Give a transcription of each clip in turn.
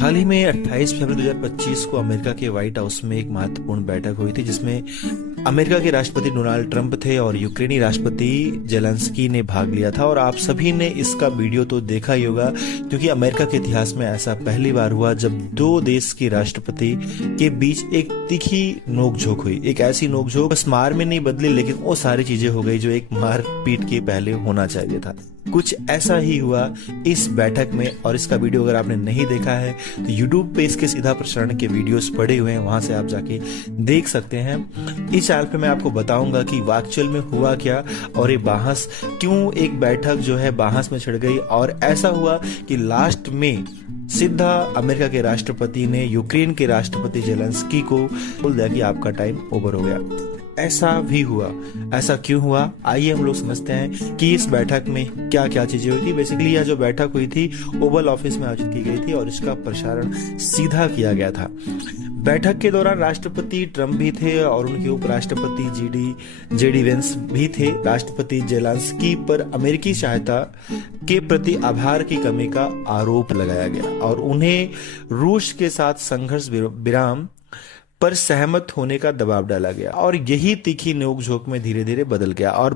हाल ही में 28 फरवरी 2025 को अमेरिका के व्हाइट हाउस में एक महत्वपूर्ण बैठक हुई थी, जिसमें अमेरिका के राष्ट्रपति डोनाल्ड ट्रंप थे और यूक्रेनी राष्ट्रपति जेलेंस्की ने भाग लिया था। और आप सभी ने इसका वीडियो तो देखा ही होगा, क्योंकि अमेरिका के इतिहास में ऐसा पहली बार हुआ जब दो देश के राष्ट्रपति के बीच एक तीखी नोकझोंक हुई। एक ऐसी नोकझोंक बस मार में नहीं बदली, लेकिन वो सारी चीजें हो गई जो एक मारपीट के पहले होना चाहिए था। कुछ ऐसा ही हुआ इस बैठक में, और इसका वीडियो अगर आपने नहीं देखा है तो YouTube पे इसके सीधा प्रसारण के वीडियोस पड़े हुए हैं, वहां से आप जाके देख सकते हैं। इस चैनल पे मैं आपको बताऊंगा कि एक्चुअल में हुआ क्या और ये बहस क्यों, एक बैठक जो है बहस में छिड़ गई और ऐसा हुआ कि लास्ट में सीधा अमेरिका के राष्ट्रपति ने यूक्रेन के राष्ट्रपति जेलेंस्की को बोल दिया कि आपका टाइम ओवर हो गया। ऐसा भी हुआ। ऐसा क्यों हुआ, आइए हम लोग समझते हैं कि इस बैठक में क्या क्या चीजें हुई थी। बेसिकली यह जो बैठक हुई थी ओवल ऑफिस में आयोजित की गई थी और इसका प्रसारण सीधा किया गया था। बैठक के दौरान राष्ट्रपति ट्रंप भी थे और उनके उपराष्ट्रपति जेडी वेंस भी थे। राष्ट्रपति जेलेंस्की पर अमेरिकी सहायता के प्रति आभार की कमी का आरोप लगाया गया और उन्हें रूस के साथ संघर्ष विराम पर सहमत होने का दबाव डाला गया। और यही तीखी नोकझोंक में धीरे धीरे बदल गया और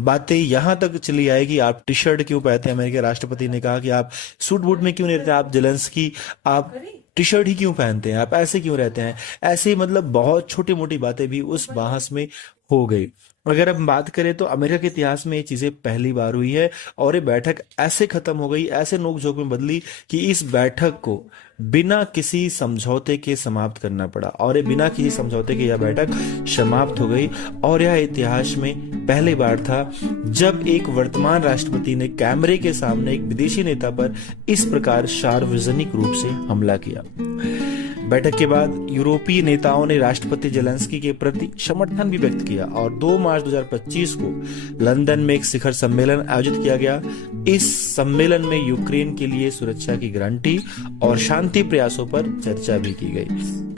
बातें यहां तक चली आई कि आप टी शर्ट क्यों पहनते हैं। अमेरिकी राष्ट्रपति ने कहा कि आप सूट बूट में क्यों नहीं रहते, आप जेलेंस्की आप टी शर्ट ही क्यों पहनते हैं, आप ऐसे क्यों रहते हैं। ऐसे मतलब बहुत छोटी मोटी बातें भी उस बहस में हो गई। अगर हम बात करें तो अमेरिका के इतिहास में ये चीजें पहली बार हुई है और ये बैठक ऐसे खत्म हो गई, ऐसे नोकझोंक में बदली कि इस बैठक को बिना किसी समझौते के समाप्त करना पड़ा और ये बिना किसी समझौते के यह बैठक समाप्त हो गई। और यह इतिहास में पहली बार था जब एक वर्तमान राष्ट्रपति ने कैमरे के सामने एक विदेशी नेता पर इस प्रकार सार्वजनिक रूप से हमला किया। बैठक के बाद यूरोपीय नेताओं ने राष्ट्रपति जेलेंस्की के प्रति समर्थन भी व्यक्त किया और 2 मार्च 2025 को लंदन में एक शिखर सम्मेलन आयोजित किया गया। इस सम्मेलन में यूक्रेन के लिए सुरक्षा की गारंटी और शांति प्रयासों पर चर्चा भी की गई,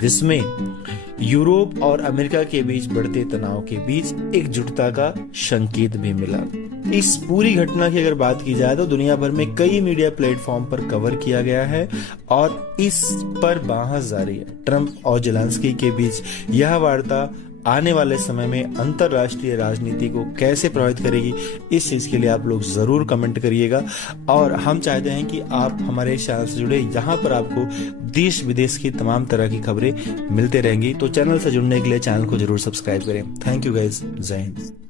जिसमें यूरोप और अमेरिका के बीच बढ़ते तनाव के बीच एकजुटता का संकेत भी मिला। इस पूरी घटना की अगर बात की जाए तो दुनिया भर में कई मीडिया प्लेटफॉर्म पर कवर किया गया है और इस पर बहस जारी है। ट्रंप और जेलेंस्की के बीच यह वार्ता आने वाले समय में अंतरराष्ट्रीय राजनीति को कैसे प्रभावित करेगी, इस चीज के लिए आप लोग जरूर कमेंट करिएगा। और हम चाहते हैं कि आप हमारे चैनल से जुड़े, यहाँ पर आपको देश विदेश की तमाम तरह की खबरें मिलते रहेंगी। तो चैनल से जुड़ने के लिए चैनल को जरूर सब्सक्राइब करें। थैंक यू गाइस, जय हिंद।